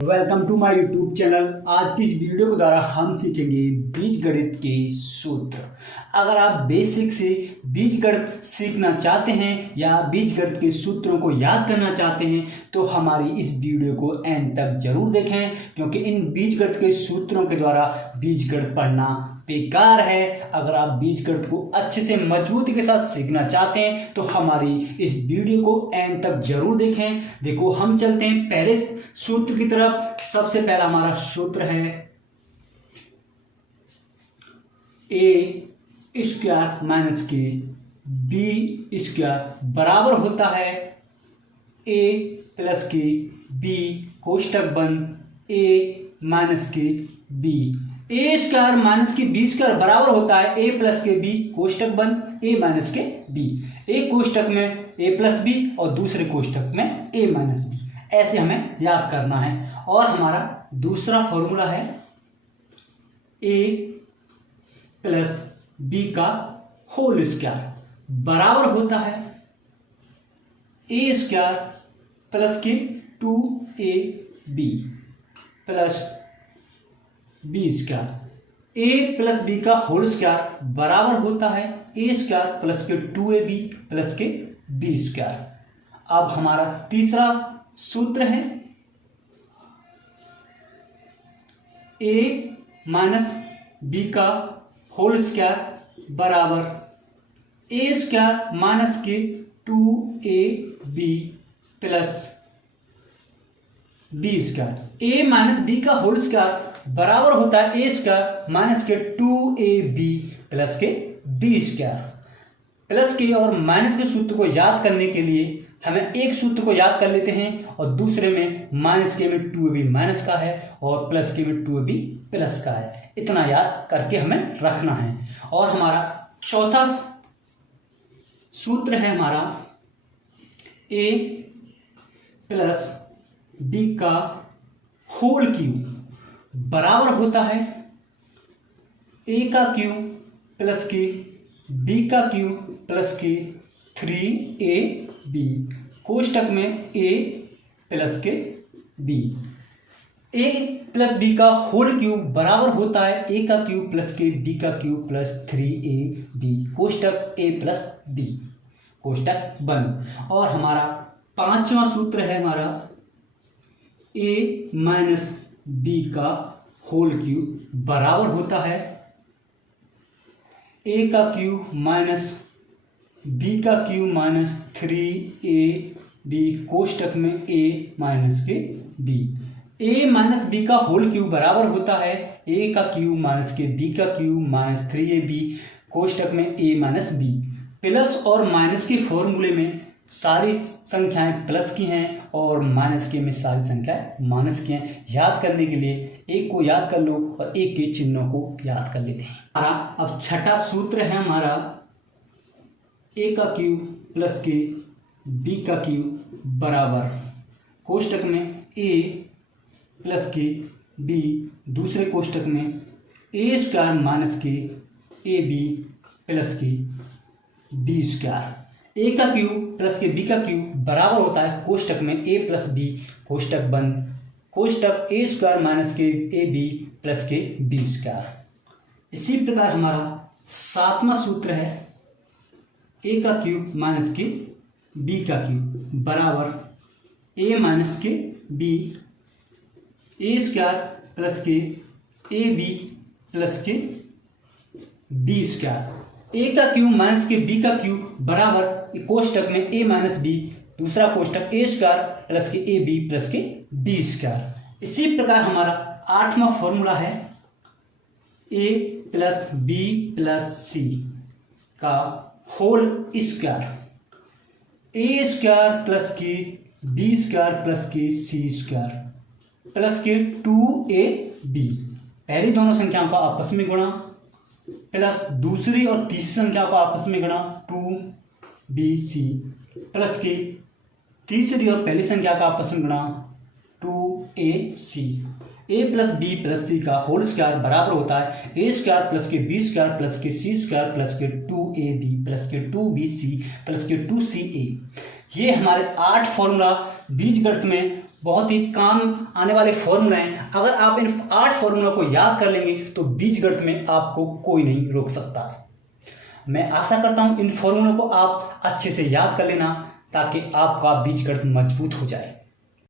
Welcome to my YouTube channel. आज की इस वीडियो के द्वारा हम सीखेंगे बीजगणित के सूत्र। अगर आप बेसिक से बीजगणित सीखना चाहते हैं या बीजगणित के सूत्रों को याद करना चाहते हैं तो हमारी इस वीडियो को एंड तक जरूर देखें, क्योंकि इन बीजगणित के सूत्रों के द्वारा बीजगणित पढ़ना बेकार है। अगर आप बीजगणित को अच्छे से मजबूती के साथ सीखना चाहते हैं तो हमारी इस वीडियो को एंड तक जरूर देखें। देखो, हम चलते हैं पहले सूत्र की तरफ। सबसे पहला हमारा सूत्र है ए स्क्वायर माइनस के बी स्क्वायर बराबर होता है ए प्लस के बी कोष्टक बंद ए माइनस के बी। ए स्क्वायर माइनस के बी स्क्वायर बराबर होता है ए प्लस के बी कोष्टक बंद ए माइनस के बी। एक कोष्टक में ए प्लस बी और दूसरे कोष्टक में ए माइनस बी, ऐसे हमें याद करना है। और हमारा दूसरा फॉर्मूला है ए प्लस बी का होल स्क्वायर बराबर होता है ए स्क्वायर प्लस के 2ab प्लस बी स्क्वायर। ए प्लस बी का होल स्क्वायर बराबर होता है ए स्क्वायर प्लस के 2ab प्लस के बी स्क्वायर। अब हमारा तीसरा सूत्र है ए माइनस बी का होल स्क्वायर बराबर ए स्क्वायर माइनस के 2ab प्लस बी स्क्वायर। ए माइनस बी का होल स्क्वायर बराबर होता है ए स्क्वायर माइनस के 2ab प्लस के बी स्क्वायर। प्लस के और माइनस के सूत्र को याद करने के लिए हमें एक सूत्र को याद कर लेते हैं और दूसरे में माइनस के में 2ab माइनस का है और प्लस के में 2ab प्लस का है। इतना याद करके हमें रखना है। और हमारा चौथा सूत्र है हमारा ए प्लस बी का होल क्यूब बराबर होता है ए का क्यूब प्लस के बी का क्यूब प्लस के 3ab कोष्टक में ए प्लस के बी। ए प्लस बी का होल क्यूब बराबर होता है ए का क्यूब प्लस के बी का क्यूब प्लस 3ab कोष्टक ए प्लस बी कोष्टक बंद। और हमारा पांचवा सूत्र है हमारा ए माइनस बी का होल क्यूब बराबर होता है ए का क्यूब माइनस बी का क्यूब माइनस 3ab कोष्टक में ए माइनस के बी। ए माइनस बी का होल क्यूब बराबर होता है ए का क्यूब माइनस के बी का क्यूब माइनस 3ab कोष्टक में ए माइनस बी। प्लस और माइनस के फॉर्मूले में सारी संख्याएं प्लस की हैं और माइनस के में सारी संख्याएं माइनस की हैं। याद करने के लिए एक को याद कर लो और एक के चिन्हों को याद कर लेते हैं। हमारा अब छठा सूत्र है हमारा ए का क्यूब प्लस के बी का क्यूब बराबर कोष्टक में ए प्लस के बी दूसरे कोष्टक में ए स्क्वायर माइनस के ए बी प्लस के बी स्क्वायर। ए का क्यूब प्लस के बी का क्यूब बराबर होता है कोष्टक में ए प्लस बी कोष्टक बंद कोष्टक ए स्क्वायर माइनस के ए बी प्लस के बी स्क्वायर। इसी प्रकार हमारा सातवां सूत्र है ए का क्यूब माइनस के बी का क्यूब बराबर ए माइनस के बी ए स्क्वायर प्लस के ए बी प्लस के बी स्क्वायर। ए का क्यूब माइनस के बी का क्यूब बराबर कोष्टक में ए माइनस बी दूसरा कोष्टक ए स्क्वायर प्लस के ए बी प्लस के बी स्क्वायर। इसी प्रकार हमारा आठवां फॉर्मूला है ए प्लस बी प्लस सी का होल स्क्वायर ए स्क्वायर प्लस के बी स्क्वायर प्लस के सी स्क्वायर प्लस के 2ab। पहली दोनों संख्याओं का आपस में गुणा प्लस दूसरी और तीसरी संख्या को आपस में गुणा 2bc प्लस के तीसरी और पहली संख्या का आपस में गुणा 2ac। ए प्लस बी प्लस सी का होल स्क्वायर बराबर होता है ए स्क्वायर प्लस के बी स्क्वायर प्लस के सी स्क्वायर प्लस के 2ab प्लस के 2bc प्लस के 2ca। ये हमारे 8 फॉर्मूला बीजगणित में बहुत ही काम आने वाले फॉर्मूला हैं। अगर आप इन 8 फॉर्मूला को याद कर लेंगे तो बीजगणित में आपको कोई नहीं रोक सकता। मैं आशा करता हूं इन फॉर्मूलों को आप अच्छे से याद कर लेना ताकि आपका बीजगणित मजबूत हो जाए।